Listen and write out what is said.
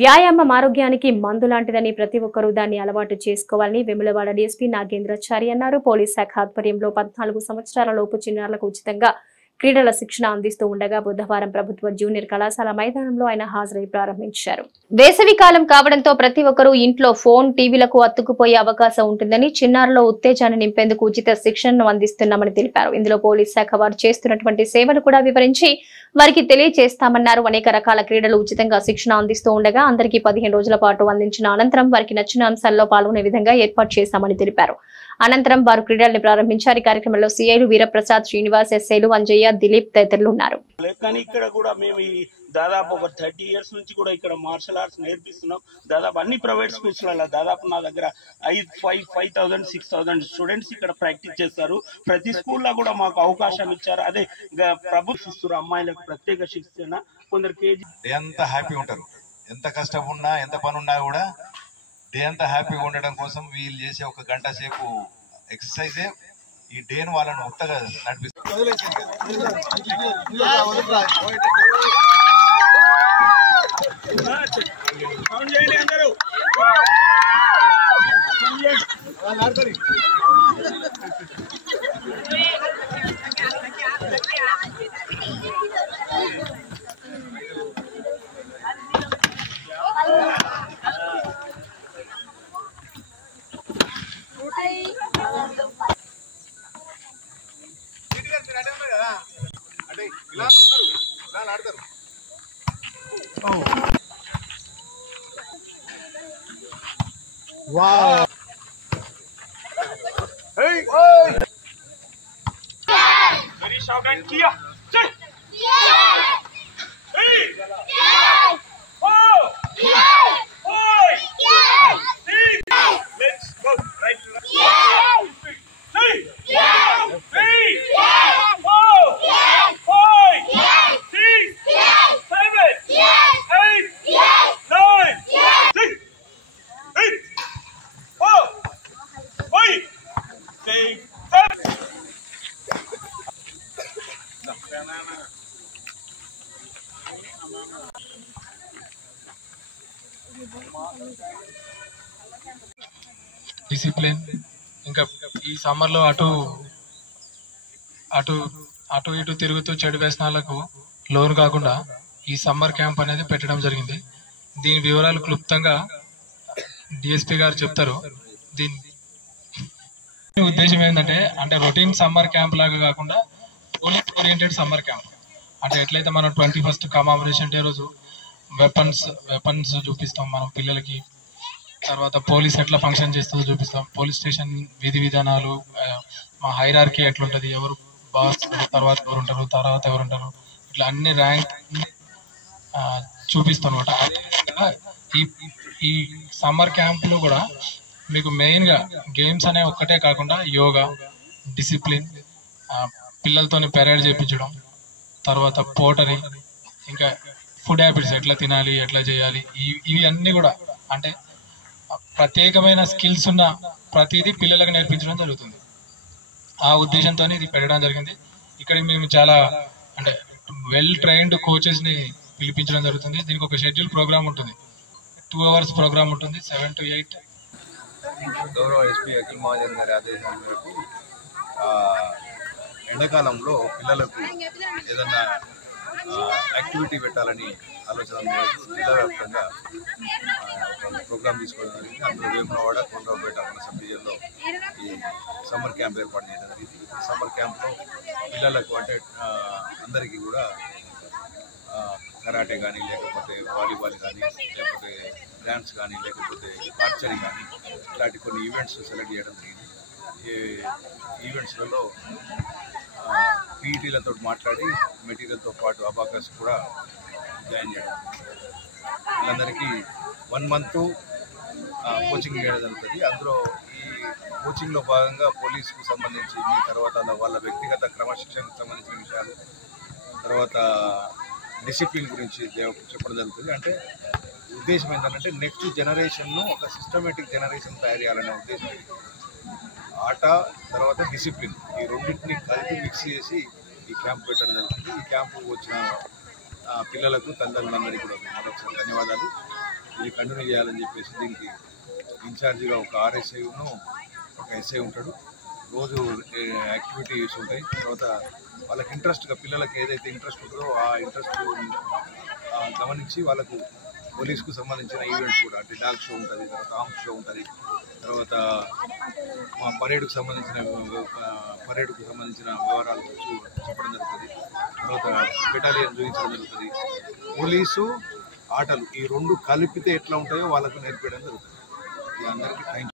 వ్యాయామం ఆరోగ్యానికి మందు లాంటిదని ప్రతి ఒక్కరూ దాన్ని అలవాటు చేసుకోవాలని వెములవాడ డీఎస్పీ నాగేంద్రాచారి అన్నారు. పోలీస్ శాఖ ఆధ్వర్యంలో 14 సంవత్సరాల లోపు చిన్నారులకు ఉచితంగా క్రీడల శిక్షణ అందిస్తూ ఉండగా బుధవారం ప్రభుత్వ జూనియర్ కళాశాల మైదానంలో ఆయన హాజరై ప్రారంభించారు. వేసవి కాలం కావడంతో ప్రతి ఒక్కరూ ఇంట్లో ఫోన్, టీవీలకు అతుక్కుపోయే అవకాశం ఉంటుందని చిన్నారుల్లో ఉత్తేజాన్ని నింపేందుకు ఉచిత శిక్షణను అందిస్తున్నామని తెలిపారు. ఇందులో పోలీస్ శాఖ వారు చేస్తున్నటువంటి సేవలు కూడా వివరించి వారికి తెలియజేస్తామన్నారు. అనేక రకాల క్రీడలు ఉచితంగా శిక్షణ అందిస్తూ ఉండగా అందరికీ 15 రోజుల పాటు అందించిన అనంతరం వారికి నచ్చిన అంశాల్లో పాల్గొనే విధంగా ఏర్పాటు చేశామని తెలిపారు. అనంతరం వారు క్రీడల్ని ప్రారంభించారు. ఈ కార్యక్రమంలో సిఐలు వీరప్రసాద్, శ్రీనివాస్, ఎస్ఐలు అంజయ్య, దిలీప్ తదితరులు ఉన్నారు. కానీ ఇక్కడ కూడా మేము దాదాపు ఒక 30 years నుంచి కూడా ఇక్కడ మార్షల్ ఆర్ట్స్ నేర్పిస్తున్నాం. దాదాపు అన్ని ప్రైవేట్ స్కూల్స్ దాదాపు నా దగ్గర 5,000 6,000 స్టూడెంట్స్ ఇక్కడ ప్రాక్టీస్ చేస్తారు. ప్రతి స్కూల్లో కూడా మాకు అవకాశం ఇచ్చారు. అదే ప్రభుత్వ అమ్మాయిలకు ప్రత్యేక శిక్షణ కొందరు కేజీ ఎంత హ్యాపీ ఉంటారు. ఎంత కష్టం ఉన్నా ఎంత పని ఉన్నా కూడా డే అంతా హ్యాపీగా ఉండడం కోసం వీళ్ళు చేసే ఒక గంట సేపు ఎక్సర్సైజే ఈ డేను వాళ్ళని ఉత్తగా నడిపిస్తారు. Wow! Hey! Very shout and Kia! Hey! Hey! Oh! Let's go right to left. Hey! Hey! 8, 9, 10. Discipline ఇంకా ఈ సమ్మర్ లో అటు ఇటు తిరుగుతూ చెడు వ్యసనాలకు లోను కాకుండా ఈ సమ్మర్ క్యాంప్ అనేది పెట్టడం జరిగింది. దీని వివరాలు క్లుప్తంగా డిఎస్పీ గారు చెప్తారు. దీని ఉద్దేశం ఏంటంటే రొటీన్ సమ్మర్ క్యాంప్ లాగా కాకుండా పోలీస్ ఓరియంటెడ్ సమ్మర్ క్యాంప్. అంటే ఎట్లయితే మనం 21st కమామరేషన్ డే రోజు వెపన్స్ చూపిస్తాం మనం పిల్లలకి, తర్వాత పోలీస్ ఎట్లా ఫంక్షన్ చేస్తుందో చూపిస్తాం, పోలీస్ స్టేషన్ విధి విధానాలు, మా హైరార్కీ ఎట్లుంటది, ఎవరు బాస్, తర్వాత ఎవరు ఉంటారు, ఇట్లా అన్ని ర్యాంక్ చూపిస్తాం అనమాట. అదేవిధంగా ఈ సమ్మర్ క్యాంప్ లో కూడా మీకు మెయిన్ గా గేమ్స్ అనే ఒక్కటే కాకుండా యోగా, డిసిప్లిన్, పిల్లలతోని పెరేడ్ చేయించడం, తర్వాత పోటరీ, ఇంకా ఫుడ్ హ్యాబిట్స్ ఎట్లా తినాలి, ఎట్లా చేయాలి, ఇవి అన్ని కూడా అంటే ప్రత్యేకమైన స్కిల్స్ ఉన్న ప్రతిదీ పిల్లలకు నేర్పించడం జరుగుతుంది. ఆ ఉద్దేశంతో ఇది పెట్టడం జరిగింది. ఇక్కడ మేము చాలా వెల్ ట్రైన్డ్ కోచెస్ ని పిలిపించడం జరుగుతుంది. దీనికి ఒక షెడ్యూల్ ప్రోగ్రామ్ ఉంటుంది, 2 hours ప్రోగ్రామ్ ఉంటుంది, 7 to 8. గౌరవ ఎస్పీ అఖిల్ మహాజన్ గారి ఆదేశం మేరకు ఎండాకాలంలో పిల్లలకు ఏదన్నా యాక్టివిటీ పెట్టాలని ఆలోచన మేరకు జిల్లా వ్యాప్తంగా ప్రోగ్రామ్ తీసుకోవడం జరిగింది. అందులో వేములవాడ, కొండపేట మన సబ్ డివిజన్లో ఈ సమ్మర్ క్యాంప్ ఏర్పాటు చేయడం జరిగింది. ఈ సమ్మర్ క్యాంప్లో పిల్లలకు అందరికీ కూడా కరాటే కానీ, లేకపోతే వాలీబాల్ కానీ, లేకపోతే డ్యాన్స్ కానీ, లేకపోతే ఆర్చరీ కానీ, ఇలాంటి కొన్ని ఈవెంట్స్ సెలెక్ట్ చేయడం జరిగింది. ఈ ఈవెంట్స్లలో పీఈటీలతో మాట్లాడి మెటీరియల్తో పాటు అబాకస్ కూడా జాయిన్ చేయడం. వీళ్ళందరికీ 1 month కోచింగ్ చేయడం జరుగుతుంది. అందులో ఈ కోచింగ్లో భాగంగా పోలీసుకు సంబంధించి, తర్వాత వాళ్ళ వ్యక్తిగత క్రమశిక్షణకు సంబంధించిన విషయాలు, తర్వాత డిసిప్లిన్ గురించి చెప్పడం జరుగుతుంది. అంటే ఉద్దేశం ఏంటంటే నెక్స్ట్ జనరేషన్ను ఒక సిస్టమేటిక్ జనరేషన్ తయారు చేయాలనే ఉద్దేశం. ఆట తర్వాత డిసిప్లిన్, ఈ రెండింటిని కలిపి మిక్స్ చేసి ఈ క్యాంప్ పెట్టడం జరుగుతుంది. ఈ క్యాంపు వచ్చిన పిల్లలకు, తల్లిదండ్రులందరికీ కూడా మరొకసారి ధన్యవాదాలు. ఇది కంటిన్యూ చేయాలని చెప్పేసి దీనికి ఇన్ఛార్జిగా ఒక ఆర్ఎస్ఐను ఒక ఎస్ఐ ఉంటాడు. రోజు యాక్టివిటీస్ ఉంటాయి. తర్వాత వాళ్ళకి ఇంట్రెస్ట్గా పిల్లలకి ఏదైతే ఇంట్రెస్ట్ ఉంటుందో ఆ ఇంట్రెస్ట్ గమనించి వాళ్ళకు పోలీస్కు సంబంధించిన ఈవెంట్స్ కూడా, అంటే డాగ్ షో ఉంటుంది, తర్వాత ఆర్మ్స్ షో ఉంటుంది, తర్వాత మా పరేడ్కు సంబంధించిన వివరాలు చెప్పడం జరుగుతుంది. తర్వాత బెటాలియన్ చూపించడం జరుగుతుంది. పోలీసు ఆటలు ఈ రెండు కలిపితే ఎట్లా ఉంటాయో వాళ్ళకు నేర్పించడం జరుగుతుంది. అందరికీ థ్యాంక్ యూ.